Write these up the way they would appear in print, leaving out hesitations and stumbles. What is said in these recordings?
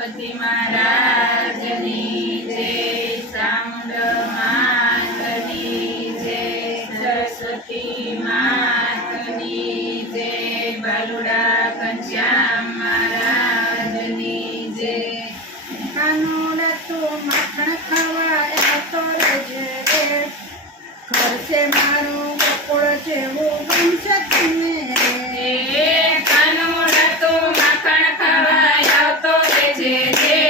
ગણપતિ મહારાજની જય, ચામુંડ માતની જય, સરસ્વતી માતની જય, બાલુડા ઘનશ્યામ મહારાજની જય. કાનુડા તો માખણ ખાવા આવતો રહેજે રે, ઘર છે મારું ગોકુળ જેવું બનશે તને રે. કાનુડા તો માખણ ખાવા આવતો રહેજે રે,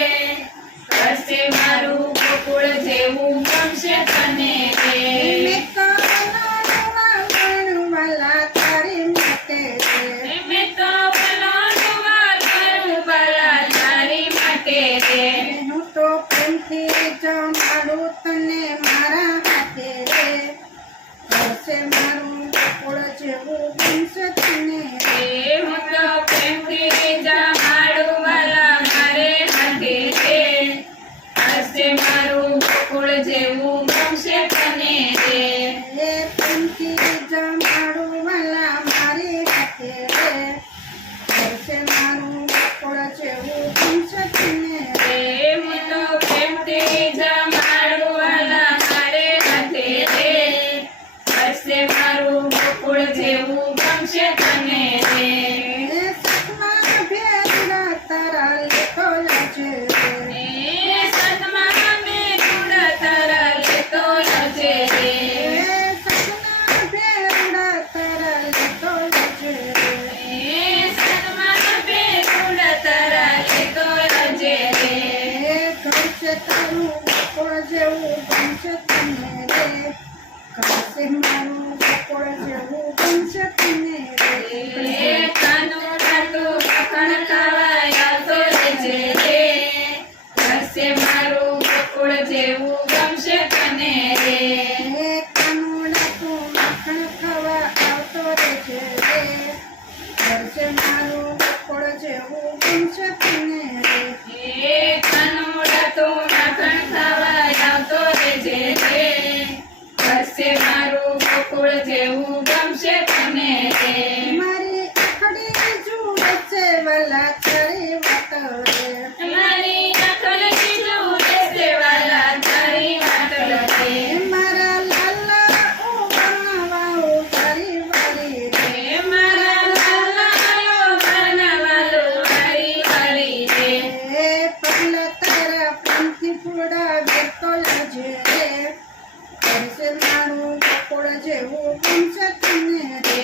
ઘર છે મારું ગોકુળ જેવું ગમશે તને રે. મેં તો નવા વણવાલા તારી માટે રે, મેં તો બનવા ગણવાલા તારી માટે રે. હું તો પ્રેમથી જમાડું તને મારા હાથે રે, ઘર છે મારું ગોકુળ જેવું બનશે તને રે. હું તો પ્રેમથી જમાડું વાલા મારે હાથે રે, હશે મારું ગોકુળ જેવું ગમશે તને રે. એ પ્રેમથી જમાડું વાલા મારી હાથે રે, ઘર છે મારું ગોકુળ જેવું બનશે તને રે. હું તો પ્રેમથી જમાડું વાલા મારે હાથે રે, હશે મારું ગોકુળ જેવું ગમશે તને રે. એ સતમા ભેરડા તારા લેતો જજે રે, સતમા મેરુડ તારા લેતો જજે રે. એ સતના ભેરડા તારા લેતો જજે રે. સતમા મેરુડ તારા લેતો જજે રે. એ ઘર છે તારું ગોકુળ જેવું બનશે તને રે, ઘર છે મારું ગોકુળ જેવું બનશે તને રે. કાનુડા તો માખણ ખાવા આવતો રહેજે રે, હશે મારું ગોકુળ જેવું ગમશે તને રે. એ કાનુડા તું માખણ ખાવા આવતો રહેજે રે, ઘર છે મારું ગોકુળ જેવું બનશે તને રે. કાનુડા તો માખણ ખાવા આવતો રહેજે રે, હશે મારું ગોકુળ જેવું ગમશે તને રે. મારી આખડી જુએ છે વાલા તારી વાત રે, મારી આંખની જુએ છે વાલા તારી વાત રે. મારા લાલા ઉમાવાઓ તારી વારી રે. મારા લાલાઓ બનાવાલો મારી વારી રે. એ પગલા તારા પ્રેમથી ફૂડા વેરતો લાજે રે, ઘર છે મારું ગોકુળ જેવું બનશે તને રે.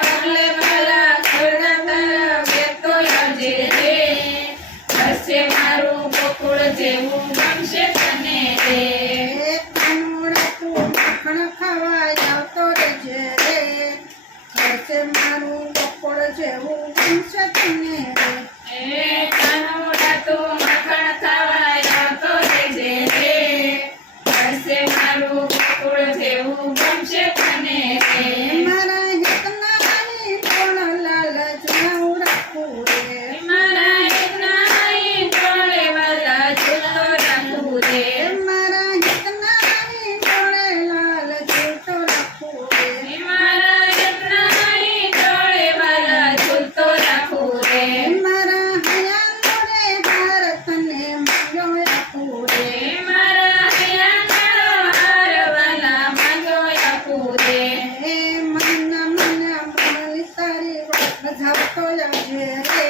પગલે મારા ઘરડા તારા વેતો લાવજે રે, હશે મારું ગોકુળ જેવું ગમશે તને રે. એ કાનુડા તું માખણ ખાવા આવતો રહેજે રે, ઘર છે મારું ગોકુળ જેવું બનશે તને રે. કાનુડા તો માખણ ખાવા આવતો રહેજે રે, હશે મારું ગોકુળ જેવું ગમશે તને રે. મારા હિતનાની કોણ લાલચ ના રાખું રે, મારા એકનાઈ ટોળે વાલા જૂતો રાખું રે. મારા હિતનાની કોણ લાલચ તો રાખું રે. મારા એકનાઈ ટોળે વાલા જૂતો રાખું રે. મારા હયાનો રે હાર તને માંગ્યો રાખું રે. મારા હૈયાનો હાર વાલા માંગો આપું રે. એ મનના મારી તારી વાત બજાવતો લાગે રે,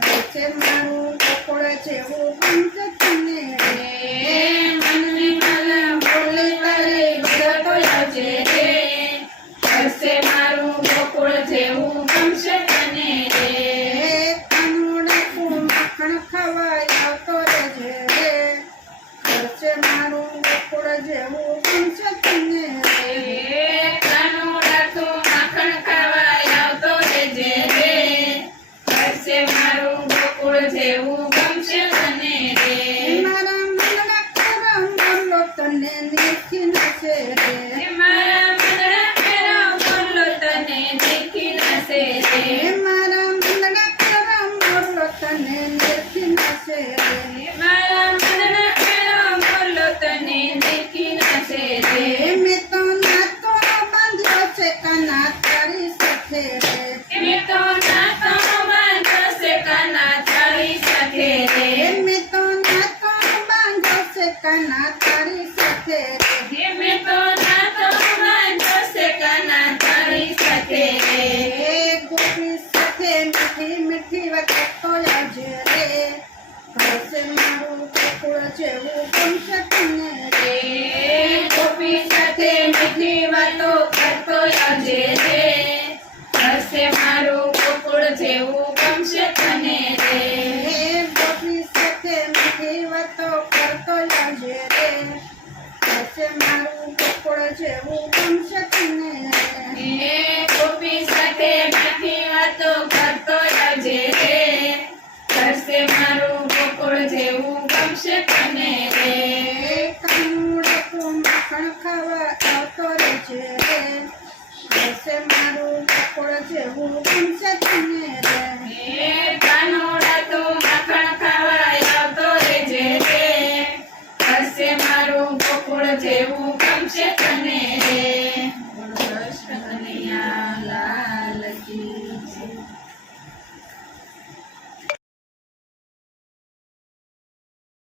ઘર છે મારું ગોકુળ જેવું બનશે તને રે. મનની માલા બોલી તારી બજાતો લાવજે રે, હશે મારું ગોકુળ જેવું ગમશે તને રે. એ કાનુડા તું માખણ ખાવા આવતો રહેજે રે, ઘર છે મારું ગોકુળ જેવું બનશે તને રે. કાનુડા તો માખણ ખાવા આવતો રહેજે રે, હશે મારું ગોકુળ જેવું ગમશે તને રે. મારા મનના કરમ બોલો તને નીચી નાશે રે, મારા મનડા ફેરા બોલો તને દેખી નસે રે. મારા મનના કરમ બોલો તને નીચી નાશે રે. મારા મનડા ફેરા બોલો તને દેખી નસે રે. મેં તો નાતો બાંધ્યો છે કાના તારી સાથે રે, મેં તો નાતો બાંધ્યો છે કાના તારી સાથે કાના તારી સાથે રે હે મેં તો નાતો બાંધ્યો છે કાના તારી સાથે રે એ ગોપી સાથે મીઠી મીઠી વાતો તો આવજે રે ઘરશે મારું ગોકુળ જેવું ગમશે તને રે રે ગોપી સાથે મીઠી વાતો કરતો આવજે રે હશે મારું ગોકુળ જેવું ગમશે તને રે એ ગોપી સાથે મીઠી વાતો કરતો આવજે રે ઘરશે મારું ગોકુળ જેવું ગમશે તને રે એ ગોપી સાથે મીઠી વાતો કરતો આવજે રે હશે મારું ગોકુળ જેવું ગમશે તને રે કાનુડા તું માખણ ખાવા આવતો રહેજે રે ઘરશે મારું ગોકુળ જેવું ગમશે તને રે એ કાનોડા તો માખણ ખાવા આવતો રહેજે રે હશે મારું ગોકુળ જેવું ગમશે તને રે બોલો કૃષ્ણ કનૈયા